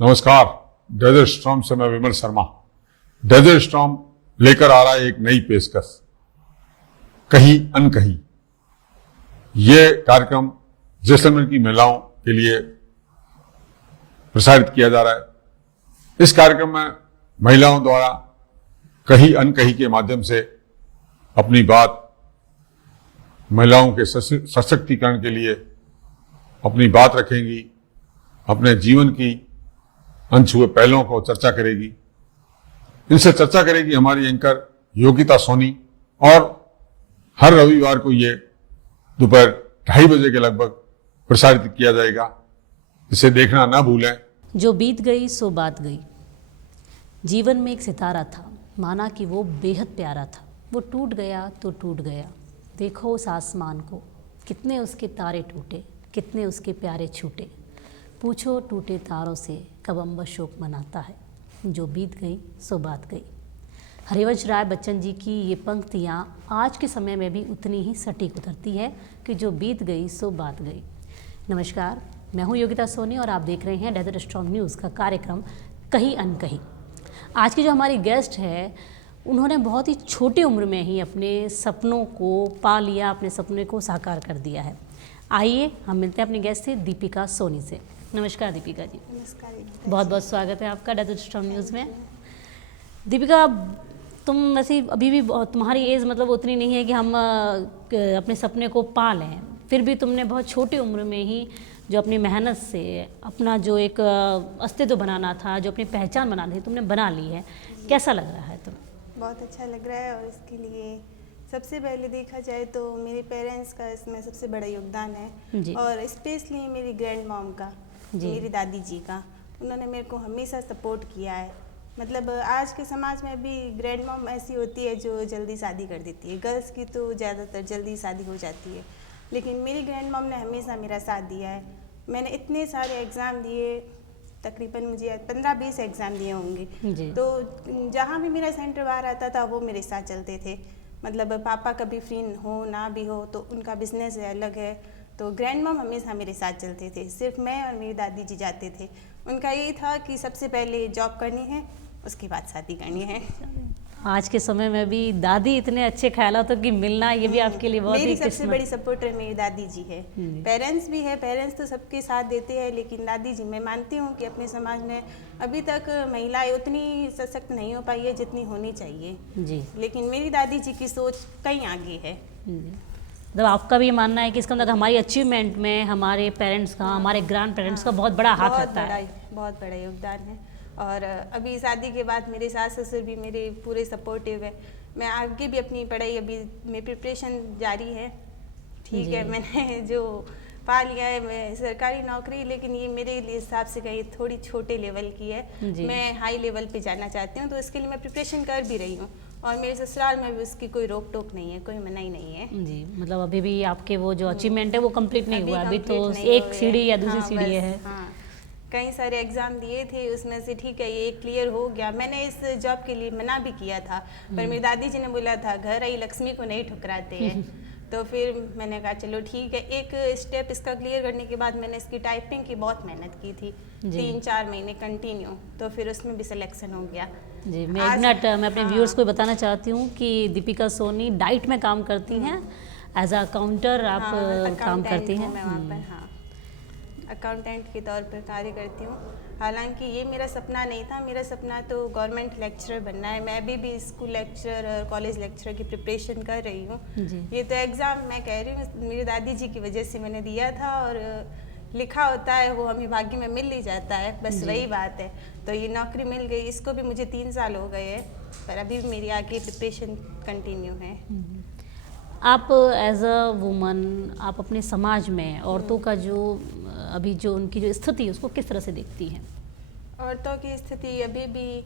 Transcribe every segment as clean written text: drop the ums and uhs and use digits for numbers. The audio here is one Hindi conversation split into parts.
नमस्कार। डेजर्ट स्टॉर्म से मैं विमल शर्मा। डेजर्ट स्टॉर्म लेकर आ रहा है एक नई पेशकश, कहीं अनकहीं। यह कार्यक्रम जैसलमेर की महिलाओं के लिए प्रसारित किया जा रहा है। इस कार्यक्रम में महिलाओं द्वारा कहीं अनकहीं के माध्यम से अपनी बात महिलाओं के सशक्तिकरण के लिए अपनी बात रखेंगी, अपने जीवन की अनछुए पहलुओं को चर्चा करेगी। इनसे चर्चा करेगी हमारी एंकर योगिता सोनी, और हर रविवार को ये दोपहर 2:30 बजे के लगभग प्रसारित किया जाएगा। इसे देखना ना भूलें। जो बीत गई सो बात गई। जीवन में एक सितारा था, माना कि वो बेहद प्यारा था। वो टूट गया तो टूट गया। देखो उस आसमान को, कितने उसके तारे टूटे, कितने उसके प्यारे छूटे। पूछो टूटे तारों से कब अम्बर शोक मनाता है। जो बीत गई सो बात गई। हरिवंश राय बच्चन जी की ये पंक्तियाँ आज के समय में भी उतनी ही सटीक उतरती है कि जो बीत गई सो बात गई। नमस्कार, मैं हूँ योगिता सोनी और आप देख रहे हैं डेजर्ट स्टॉर्म न्यूज़ का कार्यक्रम कहीं अनकहीं। आज की जो हमारी गेस्ट है, उन्होंने बहुत ही छोटी उम्र में ही अपने सपनों को पा लिया, अपने सपने को साकार कर दिया है। आइए हम मिलते हैं अपनी गेस्ट से दीपिका सोनी से। नमस्कार दीपिका जी। नमस्कार। बहुत बहुत स्वागत है आपका डेजर्ट स्टॉर्म न्यूज़ में। दीपिका, तुम वैसे अभी भी तुम्हारी एज मतलब उतनी नहीं है कि हम अपने सपने को पा लें, फिर भी तुमने बहुत छोटी उम्र में ही जो अपनी मेहनत से अपना जो एक अस्तित्व बनाना था, जो अपनी पहचान बनानी थी, तुमने बना ली है। कैसा लग रहा है तुम्हें? बहुत अच्छा लग रहा है, और इसके लिए सबसे पहले देखा जाए तो मेरे पेरेंट्स का इसमें सबसे बड़ा योगदान है, और स्पेशली मेरी ग्रैंड मॉम का, मेरी दादी जी का। उन्होंने मेरे को हमेशा सपोर्ट किया है। मतलब आज के समाज में भी ग्रैंड मॉम ऐसी होती है जो जल्दी शादी कर देती है। गर्ल्स की तो ज़्यादातर जल्दी शादी हो जाती है, लेकिन मेरी ग्रैंड मॉम ने हमेशा मेरा साथ दिया है। मैंने इतने सारे एग्ज़ाम दिए, तकरीबन मुझे 15-20 एग्ज़ाम दिए होंगे। तो जहाँ भी मेरा सेंटर बाहर आता था वो मेरे साथ चलते थे। मतलब पापा कभी फ्री हो ना भी हो तो उनका बिजनेस है अलग है, तो ग्रैंड मॉम हमेशा मेरे साथ चलते थे। सिर्फ मैं और मेरी दादी जी जाते थे। उनका यही था कि सबसे पहले जॉब करनी है, उसके बाद शादी करनी है। आज के समय में भी दादी इतने अच्छे ख्यालातों की मिलना, ये भी आपके लिए बहुत ही मेरी सबसे बड़ी सपोर्टर मेरी दादी जी है। पेरेंट्स भी है, पेरेंट्स तो सबके साथ देते हैं, लेकिन दादी जी, मैं मानती हूँ कि अपने समाज में अभी तक महिलाएं उतनी सशक्त नहीं हो पाई है जितनी होनी चाहिए जी। लेकिन मेरी दादी जी की सोच कहीं आगे है। मतलब आपका भी मानना है कि इसका मतलब हमारी अचीवमेंट में हमारे पेरेंट्स का, हमारे ग्रैंड पेरेंट्स का बहुत बड़ा हाथ रहता है। बहुत बड़ा योगदान है। और अभी शादी के बाद मेरे सास ससुर भी मेरे पूरे सपोर्टिव है। मैं आगे भी अपनी पढ़ाई, अभी मेरी प्रिपरेशन जारी है। ठीक है, मैंने जो पा लिया है मैं सरकारी नौकरी, लेकिन ये मेरे लिए हिसाब से कहीं थोड़ी छोटे लेवल की है। मैं हाई लेवल पे जाना चाहती हूँ, तो इसके लिए मैं प्रिपरेशन कर भी रही हूँ। और मेरे ससुराल में भी उसकी कोई रोक टोक नहीं है, कोई मनाही नहीं है जी। मतलब अभी भी आपके वो जो अचीवमेंट है वो कंप्लीट नहीं हुआ, अभी तो एक सीढ़ी या दूसरी सीढ़ी है। कई सारे एग्ज़ाम दिए थे, उसमें से ठीक है ये एक क्लियर हो गया। मैंने इस जॉब के लिए मना भी किया था, पर मेरी दादी जी ने बोला था घर आई लक्ष्मी को नहीं ठुकराते हैं। तो फिर मैंने कहा चलो ठीक है। एक स्टेप इसका क्लियर करने के बाद मैंने इसकी टाइपिंग की बहुत मेहनत की थी, 3-4 महीने कंटिन्यू, तो फिर उसमें भी सिलेक्शन हो गया जी। मैं अपने व्यूअर्स को बताना चाहती हूँ कि दीपिका सोनी डाइट में काम करती हैं, एज अ अकाउंटर आप काम करती हैं। मैं वहाँ पर अकाउंटेंट के तौर पर कार्य करती हूँ। हालांकि ये मेरा सपना नहीं था। मेरा सपना तो गवर्नमेंट लेक्चरर बनना है। मैं अभी भी स्कूल लेक्चरर और कॉलेज लेक्चरर की प्रिपरेशन कर रही हूँ। ये तो एग्ज़ाम मैं कह रही हूँ मेरी दादी जी की वजह से मैंने दिया था, और लिखा होता है वो हमें भाग्य में मिल ही जाता है, बस वही बात है। तो ये नौकरी मिल गई, इसको भी मुझे 3 साल हो गए हैं, पर अभी भी मेरी आगे प्रिपरेशन कंटिन्यू है। आप एज अ वुमन, आप अपने समाज में औरतों का जो अभी जो उनकी जो स्थिति है उसको किस तरह से देखती हैं? औरतों की स्थिति अभी भी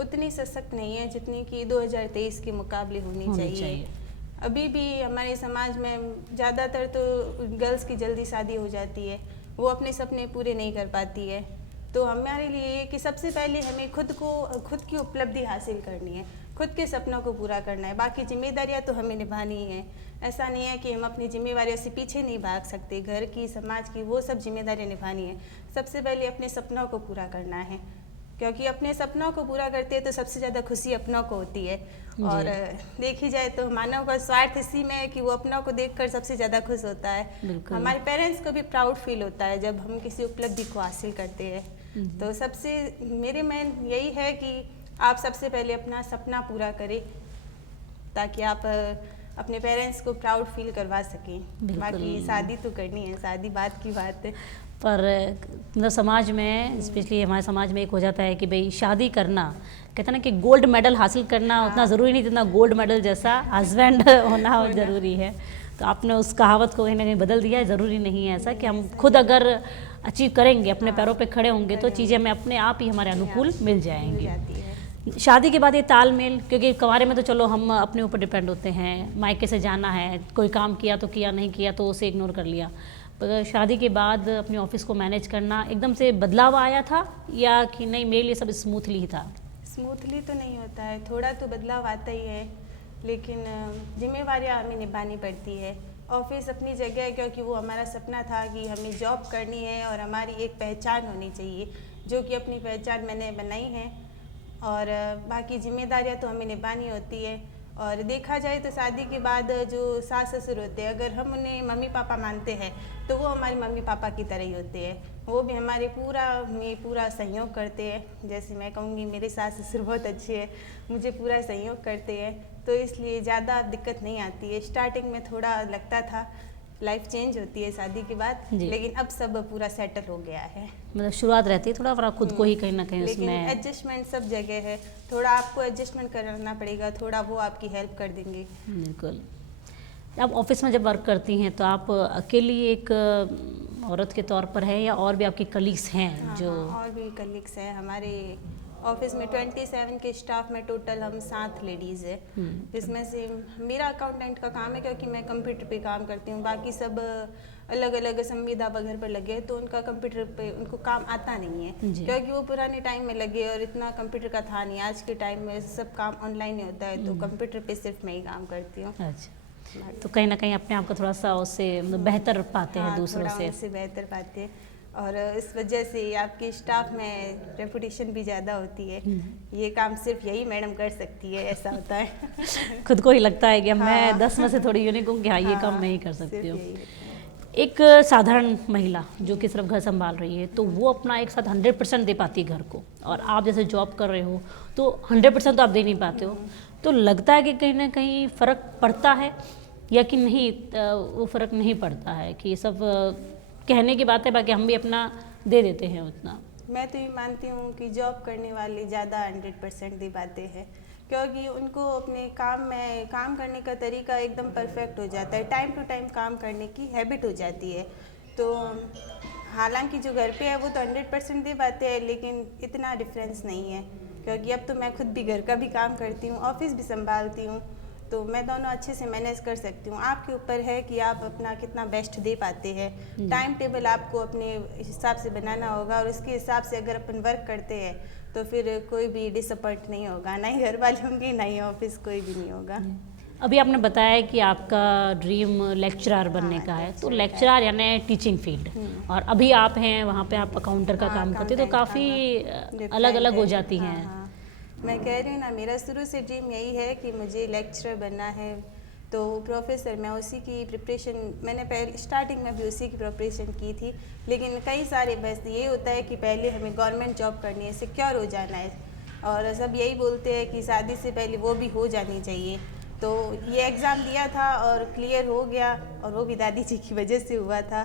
उतनी सशक्त नहीं है जितनी कि 2023 के मुकाबले होनी चाहिए। अभी भी हमारे समाज में ज़्यादातर तो गर्ल्स की जल्दी शादी हो जाती है, वो अपने सपने पूरे नहीं कर पाती है। तो हमारे लिए कि सबसे पहले हमें खुद की उपलब्धि हासिल करनी है, खुद के सपनों को पूरा करना है, बाकी जिम्मेदारियां तो हमें निभानी ही है। ऐसा नहीं है कि हम अपनी जिम्मेवारियों से पीछे नहीं भाग सकते, घर की, समाज की, वो सब जिम्मेदारियां निभानी है। सबसे पहले अपने सपनों को पूरा करना है, क्योंकि अपने सपनों को पूरा करते हैं तो सबसे ज़्यादा खुशी अपनों को होती है। और देखी जाए तो मानव का स्वार्थ इसी में है कि वो अपनों को देखकर सबसे ज़्यादा खुश होता है। हमारे पेरेंट्स को भी प्राउड फील होता है जब हम किसी उपलब्धि को हासिल करते हैं। तो सबसे मेरे मेन यही है कि आप सबसे पहले अपना सपना पूरा करें, ताकि आप अपने पेरेंट्स को प्राउड फील करवा सकें। बाकी शादी तो करनी है, शादी बात की बात है। पर मतलब समाज में, स्पेशली हमारे समाज में एक हो जाता है कि भाई शादी करना, कहते हैं ना कि गोल्ड मेडल हासिल करना उतना ज़रूरी नहीं जितना गोल्ड मेडल जैसा हस्बैंड होना ज़रूरी है। तो आपने उस कहावत को कहीं ना कहीं बदल दिया है। ज़रूरी नहीं है ऐसा कि हम खुद अगर अचीव करेंगे, अपने पैरों पे खड़े होंगे तो चीज़ें हमें अपने आप ही हमारे अनुकूल मिल जाएंगी। शादी के बाद ये तालमेल, क्योंकि कुंवारे में तो चलो हम अपने ऊपर डिपेंड होते हैं, मायके से जाना है, कोई काम किया तो किया, नहीं किया तो उसे इग्नोर कर लिया। पर शादी के बाद अपने ऑफिस को मैनेज करना एकदम से बदलाव आया था या कि नहीं मेरे लिए सब स्मूथली ही था? स्मूथली तो नहीं होता है, थोड़ा तो बदलाव आता ही है, लेकिन जिम्मेवारियाँ हमें निभानी पड़ती है। ऑफिस अपनी जगह है, क्योंकि वो हमारा सपना था कि हमें जॉब करनी है और हमारी एक पहचान होनी चाहिए, जो कि अपनी पहचान मैंने बनाई है। और बाकी जिम्मेदारियाँ तो हमें निभानी होती है। और देखा जाए तो शादी के बाद जो सास ससुर होते हैं, अगर हम उन्हें मम्मी पापा मानते हैं तो वो हमारे मम्मी पापा की तरह ही होते हैं। वो भी हमारे पूरा सहयोग करते हैं। जैसे मैं कहूँगी मेरे सास ससुर बहुत अच्छे हैं, मुझे पूरा सहयोग करते हैं, तो इसलिए ज़्यादा दिक्कत नहीं आती है। स्टार्टिंग में थोड़ा लगता था, लाइफ चेंज होती है शादी के बाद, लेकिन अब सब पूरा सेटल हो गया है। मतलब शुरुआत रहती है थोड़ा खुद को ही कहीं ना कहीं लेकिन उसमें एडजस्टमेंट सब जगह है, थोड़ा आपको एडजस्टमेंट करना पड़ेगा, थोड़ा वो आपकी हेल्प कर देंगे। बिल्कुल। आप ऑफिस में जब वर्क करती हैं तो आप अकेली एक औरत के तौर पर है या और भी आपके कलीग्स हैं? जो और भी कलीग्स हैं हमारे ऑफिस में। 27 के स्टाफ में टोटल हम 7 लेडीज़ है, जिसमें से मेरा अकाउंटेंट का काम है, क्योंकि मैं कंप्यूटर पे काम करती हूँ। बाकी सब अलग अलग संविदा वगैरह पर लगे हैं, तो उनका कंप्यूटर पे उनको काम आता नहीं है, क्योंकि वो पुराने टाइम में लगे और इतना कंप्यूटर का था नहीं। आज के टाइम में सब काम ऑनलाइन ही होता है, तो कंप्यूटर पे सिर्फ मैं ही काम करती हूँ। अच्छा, तो कहीं ना कहीं अपने आप को थोड़ा सा उससे बेहतर पाते हैं, दूसरों से बेहतर पाते हैं। और इस वजह से आपके स्टाफ में रेपुटेशन भी ज़्यादा होती है। ये काम सिर्फ यही मैडम कर सकती है, ऐसा होता है। खुद को ही लगता है कि मैं 10 में से थोड़ी यूनिक हूँ कि हाँ ये काम मैं ही कर सकती हूँ। एक साधारण महिला जो कि सिर्फ घर संभाल रही है, तो वो अपना एक साथ 100% दे पाती है घर को, और आप जैसे जॉब कर रहे हो तो 100% तो आप दे नहीं पाते हो। तो लगता है कि कहीं ना कहीं फ़र्क पड़ता है या कि नहीं, वो फ़र्क नहीं पड़ता है कि ये सब कहने की बात है, बाकी हम भी अपना दे देते हैं उतना? मैं तो ये मानती हूँ कि जॉब करने वाले ज़्यादा 100% दे पाते हैं, क्योंकि उनको अपने काम में काम करने का तरीका एकदम परफेक्ट हो जाता है, टाइम टू टाइम काम करने की हैबिट हो जाती है। तो हालांकि जो घर पे है वो तो 100% दे पाते हैं, लेकिन इतना डिफरेंस नहीं है, क्योंकि अब तो मैं खुद भी घर का भी काम करती हूँ, ऑफिस भी संभालती हूँ, तो मैं दोनों अच्छे से मैनेज कर सकती हूँ। आपके ऊपर है कि आप अपना कितना बेस्ट दे पाते हैं। टाइम टेबल आपको अपने हिसाब से बनाना होगा, और उसके हिसाब से अगर अपन वर्क करते हैं तो फिर कोई भी डिसअपॉइंट नहीं होगा, ना ही घर वाले होंगे ना ही ऑफिस, कोई भी नहीं होगा। अभी आपने बताया कि आपका ड्रीम लेक्चरर बनने का है, तो लेक्चरर यानी टीचिंग फील्ड, और अभी आप हैं वहाँ पे आप अकाउंटर का काम करते हैं, तो काफ़ी अलग अलग हो जाती हैं। मैं कह रही हूँ ना, मेरा शुरू से ड्रीम यही है कि मुझे लेक्चरर बनना है, तो प्रोफेसर मैं उसी की प्रिपरेशन, मैंने पहले स्टार्टिंग में भी उसी की प्रिपरेशन की थी, लेकिन कई सारे बस ये होता है कि पहले हमें गवर्नमेंट जॉब करनी है, सिक्योर हो जाना है, और सब यही बोलते हैं कि शादी से पहले वो भी हो जानी चाहिए। तो ये एग्ज़ाम दिया था और क्लियर हो गया, और वो भी दादी जी की वजह से हुआ था।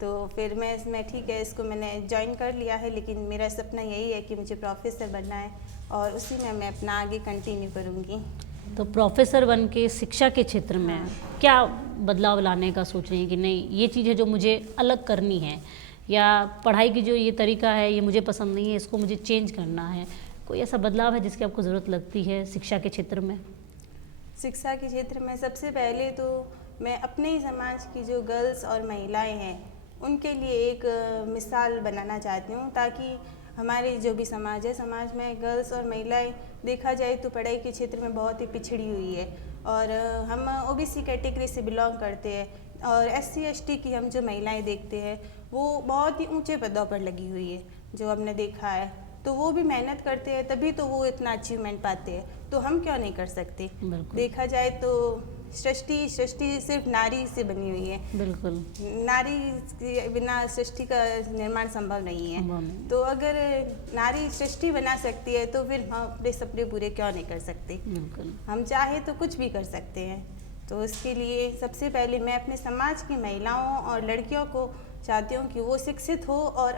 तो फिर मैं इसमें ठीक है, इसको मैंने ज्वाइन कर लिया है, लेकिन मेरा सपना यही है कि मुझे प्रोफेसर बनना है, और उसी में मैं अपना आगे कंटिन्यू करूँगी। तो प्रोफेसर बन के शिक्षा के क्षेत्र में क्या बदलाव लाने का सोच रही हैं कि नहीं ये चीज़ है जो मुझे अलग करनी है, या पढ़ाई की जो ये तरीका है ये मुझे पसंद नहीं है, इसको मुझे चेंज करना है? कोई ऐसा बदलाव है जिसकी आपको ज़रूरत लगती है शिक्षा के क्षेत्र में? शिक्षा के क्षेत्र में सबसे पहले तो मैं अपने ही समाज की जो गर्ल्स और महिलाएं हैं उनके लिए एक मिसाल बनाना चाहती हूँ, ताकि हमारे जो भी समाज है, समाज में गर्ल्स और महिलाएं देखा जाए तो पढ़ाई के क्षेत्र में बहुत ही पिछड़ी हुई है। और हम ओबीसी कैटेगरी से बिलोंग करते हैं और SC ST की हम जो महिलाएं देखते हैं वो बहुत ही ऊंचे पदों पर लगी हुई है, जो हमने देखा है। तो वो भी मेहनत करते हैं तभी तो वो इतना अचीवमेंट पाते हैं, तो हम क्यों नहीं कर सकते। देखा जाए तो सृष्टि सिर्फ नारी से बनी हुई है, बिल्कुल नारी के बिना सृष्टि का निर्माण संभव नहीं है। तो अगर नारी सृष्टि बना सकती है तो फिर हम अपने सपने पूरे क्यों नहीं कर सकते। हम चाहे तो कुछ भी कर सकते हैं। तो इसके लिए सबसे पहले मैं अपने समाज की महिलाओं और लड़कियों को चाहती हूँ कि वो शिक्षित हो और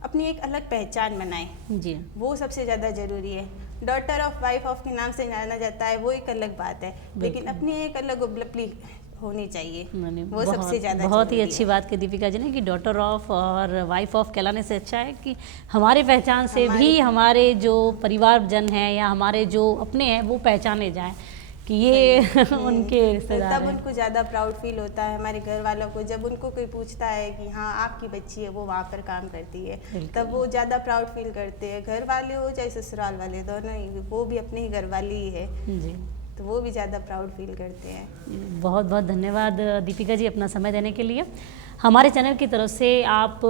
अपनी एक अलग पहचान बनाए जी। वो सबसे ज़्यादा ज़रूरी है। डॉटर ऑफ वाइफ ऑफ के नाम से जाना जाता है, वो एक अलग बात है, लेकिन अपनी एक अलग उपलब्धि होनी चाहिए, वो सबसे ज़्यादा बहुत ही अच्छी बात की दीपिका जी ने कि डॉटर ऑफ और वाइफ ऑफ कहलाने से अच्छा है कि हमारे पहचान से भी हमारे जो परिवारजन हैं या हमारे जो अपने हैं वो पहचाने जाएं कि ये उनके रिश्तेदार हैं। तब उनको ज़्यादा प्राउड फील होता है हमारे घर वालों को, जब उनको कोई पूछता है कि हाँ आपकी बच्ची है वो वहाँ पर काम करती है, तब वो ज़्यादा प्राउड फील करते हैं। घर वाले हो चाहे ससुराल वाले, दोनों ही, वो भी अपने ही घर वाली ही है जी, तो वो भी ज़्यादा प्राउड फील करते हैं। बहुत बहुत धन्यवाद दीपिका जी अपना समय देने के लिए। हमारे चैनल की तरफ से आप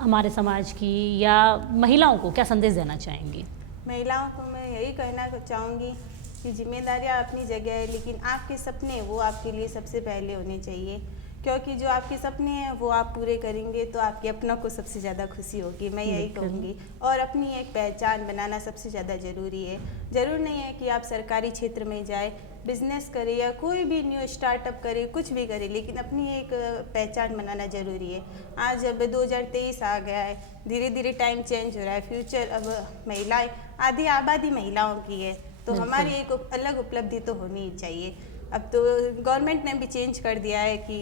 हमारे समाज की या महिलाओं को क्या संदेश देना चाहेंगी? महिलाओं को मैं यही कहना चाहूँगी कि जिम्मेदारियाँ अपनी जगह है, लेकिन आपके सपने वो आपके लिए सबसे पहले होने चाहिए, क्योंकि जो आपके सपने हैं वो आप पूरे करेंगे तो आपके अपनों को सबसे ज़्यादा खुशी होगी, मैं यही कहूँगी। और अपनी एक पहचान बनाना सबसे ज़्यादा ज़रूरी है। ज़रूर नहीं है कि आप सरकारी क्षेत्र में जाए, बिजनेस करें या कोई भी न्यू स्टार्टअप करें, कुछ भी करें, लेकिन अपनी एक पहचान बनाना ज़रूरी है। आज जब 2023 आ गया है, धीरे धीरे टाइम चेंज हो रहा है, फ्यूचर अब महिलाएं आधी आबादी महिलाओं की है, तो हमारी एक अलग उपलब्धि तो होनी ही चाहिए। अब तो गवर्नमेंट ने भी चेंज कर दिया है कि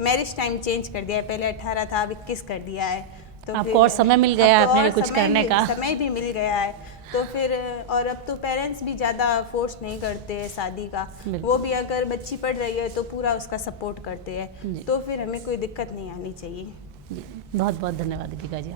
मैरिज टाइम चेंज कर दिया है, पहले 18 था, अब 21 कर दिया है। तो आपको और समय मिल गया है अपने कुछ करने का, समय भी मिल गया है। तो फिर और अब तो पेरेंट्स भी ज़्यादा फोर्स नहीं करते हैं शादी का, वो भी अगर बच्ची पढ़ रही है तो पूरा उसका सपोर्ट करते हैं, तो फिर हमें कोई दिक्कत नहीं आनी चाहिए। बहुत बहुत धन्यवाद दीपिका जी।